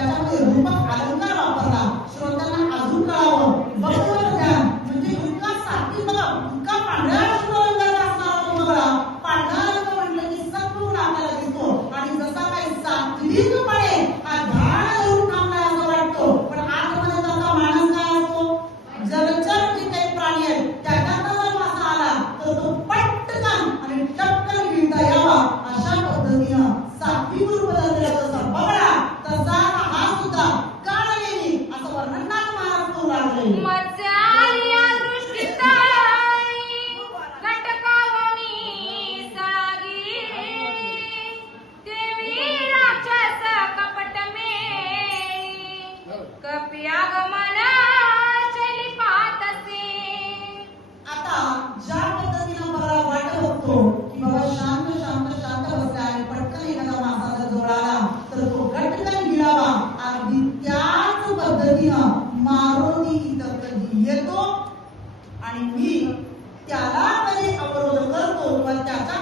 त्याच्यामध्ये रूपक अलंकार वापरला. श्रोत्यांना अजून कळावं बघून ध्यान म्हणजे इतका सात्विक बघा, इतका पांढऱ्या रंगाचा असणारा तो बघा. पांढरा रंग म्हटलं की सत्वगुण आपल्याला दिसतो आणि जसा काही सात्विकपणे हा ध्यान धरून थांबलाय असं वाटतो. पण आतमध्ये जसा माणूस काय असतो, जलचर जे काही प्राणी आहेत त्याच्यात जर मासा आला तर तो पटकन आणि टपकन गिळता यावा अशा पद्धतीनं सात्विक रूप बदललेला जसा बगळा तसा हा सुद्धा काळवेली असं वर्णनात महाराज करू लागले. आता ज्या पद्धतीनं बघा वाट बघतो की बाबा शांत शांत शांत बसला आणि पटकन एखादा मासा जर जवळ आला तर तो गटकन गिळावा, अगदी त्याच पद्धतीनं मारुती इथं कधी येतो आणि मी त्याला कधी अवरोध करतो किंवा त्याच्या